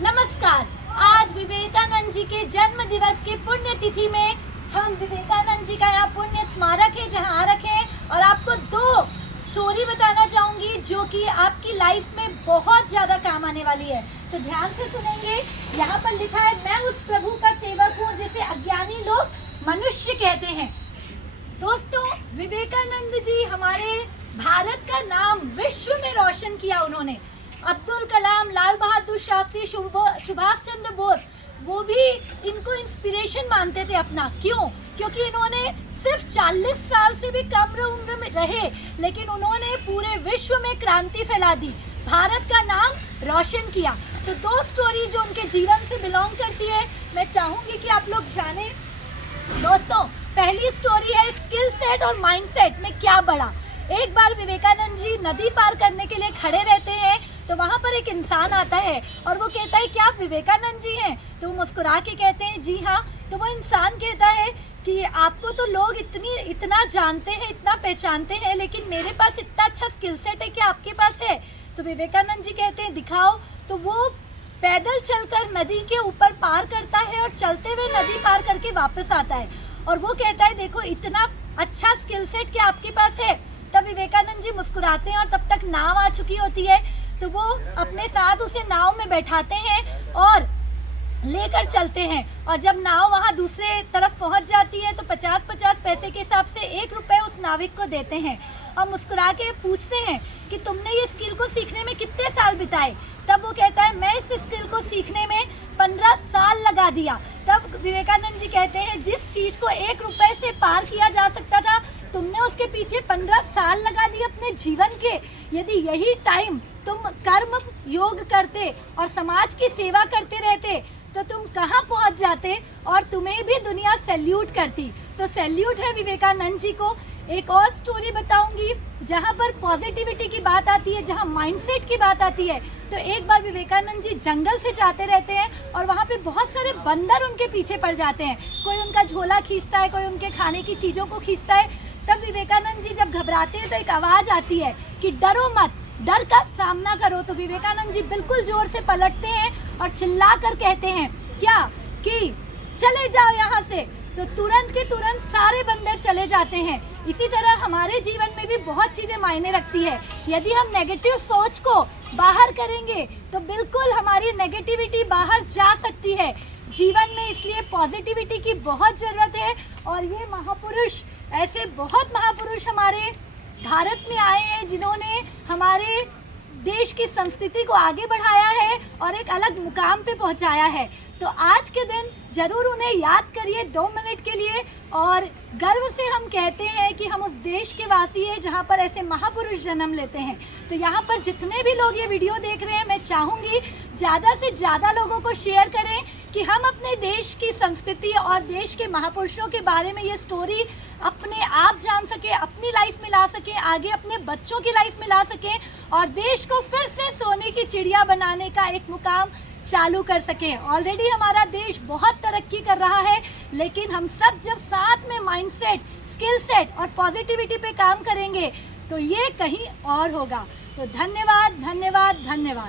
नमस्कार। आज विवेकानंद जी के जन्म दिवस की पुण्य तिथि में हम विवेकानंद जी का यहाँ पुण्य स्मारक है जहाँ आ रखे हैं और आपको दो स्टोरी बताना चाहूँगी जो कि आपकी लाइफ में बहुत ज़्यादा काम आने वाली है। तो ध्यान से सुनेंगे। यहाँ पर लिखा है, मैं उस प्रभु का सेवक हूँ जिसे अज्ञानी लोग मनुष्य कहते हैं। दोस्तों, विवेकानंद जी हमारे भारत का नाम विश्व में रोशन किया उन्होंने। अब्दुल कलाम, लाल बहादुर शास्त्री, सुभाष चंद्र बोस, वो भी इनको इंस्पिरेशन मानते थे अपना। क्यों? क्योंकि इन्होंने सिर्फ 40 साल से भी कम उम्र में रहे, लेकिन उन्होंने पूरे विश्व में क्रांति फैला दी, भारत का नाम रोशन किया। तो दो स्टोरी जो उनके जीवन से बिलोंग करती है, मैं चाहूँगी कि आप लोग जाने। दोस्तों, पहली स्टोरी है स्किल सेट और माइंड सेट में क्या बढ़ा। एक बार विवेकानंद जी नदी पार करने के लिए खड़े रहते हैं तो वहाँ पर एक इंसान आता है और वो कहता है, क्या आप विवेकानंद जी हैं? तो वो मुस्कुरा के कहते हैं, जी हाँ। तो वो इंसान कहता है कि आपको तो लोग इतना जानते हैं, इतना पहचानते हैं, लेकिन मेरे पास इतना अच्छा स्किल सेट है कि आपके पास है। तो विवेकानंद जी कहते हैं, दिखाओ। तो वो पैदल चलकर नदी के ऊपर पार करता है और चलते हुए नदी पार करके वापस आता है और वो कहता है, देखो इतना अच्छा स्किल सेट क्या आपके पास है। तब विवेकानंद जी मुस्कुराते हैं और तब तक नाव आ चुकी होती है। तो वो अपने साथ उसे नाव में बैठाते हैं और लेकर चलते हैं और जब नाव वहाँ दूसरे तरफ पहुँच जाती है तो 50-50 पैसे के हिसाब से 1 रुपये उस नाविक को देते हैं और मुस्कुरा के पूछते हैं कि तुमने ये स्किल को सीखने में कितने साल बिताए। तब वो कहता है, मैं इस स्किल को सीखने में 15 साल लगा दिया। तब विवेकानंद जी कहते हैं, जिस चीज़ को 1 रुपये से पार किया जा सकता था, तुमने उसके पीछे 15 साल लगा दिए अपने जीवन के। यदि यही टाइम तुम कर्म योग करते और समाज की सेवा करते रहते तो तुम कहाँ पहुँच जाते और तुम्हें भी दुनिया सैल्यूट करती। तो सैल्यूट है विवेकानंद जी को। एक और स्टोरी बताऊंगी जहाँ पर पॉजिटिविटी की बात आती है, जहाँ माइंडसेट की बात आती है। तो एक बार विवेकानंद जी जंगल से जाते रहते हैं और वहाँ पे बहुत सारे बंदर उनके पीछे पड़ जाते हैं। कोई उनका झोला खींचता है, कोई उनके खाने की चीज़ों को खींचता है। तब विवेकानंद जी जब घबराते हैं तो एक आवाज़ आती है कि डरो मत, डर का सामना करो। तो विवेकानंद जी बिल्कुल जोर से पलटते हैं और चिल्ला कर कहते हैं, क्या कि चले जाओ यहाँ से। तो तुरंत के तुरंत सारे बंदर चले जाते हैं। इसी तरह हमारे जीवन में भी बहुत चीज़ें मायने रखती है। यदि हम नेगेटिव सोच को बाहर करेंगे तो बिल्कुल हमारी नेगेटिविटी बाहर जा सकती है जीवन में। इसलिए पॉजिटिविटी की बहुत ज़रूरत है और ये महापुरुष, ऐसे बहुत महापुरुष हमारे भारत में आए हैं जिन्होंने हमारे देश की संस्कृति को आगे बढ़ाया है और एक अलग मुकाम पे पहुंचाया है। तो आज के दिन ज़रूर उन्हें याद करिए 2 मिनट के लिए और गर्व से हम कहते हैं कि हम उस देश के वासी हैं जहां पर ऐसे महापुरुष जन्म लेते हैं। तो यहां पर जितने भी लोग ये वीडियो देख रहे हैं, मैं चाहूँगी ज़्यादा से ज़्यादा लोगों को शेयर करें कि हम अपने देश की संस्कृति और देश के महापुरुषों के बारे में ये स्टोरी अपने आप जान सकें, अपनी लाइफ में ला सकें, आगे अपने बच्चों की लाइफ में ला सकें और देश को फिर से सोने की चिड़िया बनाने का एक मुकाम चालू कर सकें। ऑलरेडी हमारा देश बहुत तरक्की कर रहा है, लेकिन हम सब जब साथ में माइंडसेट, स्किल सेट और पॉजिटिविटी पे काम करेंगे तो ये कहीं और होगा। तो धन्यवाद, धन्यवाद, धन्यवाद।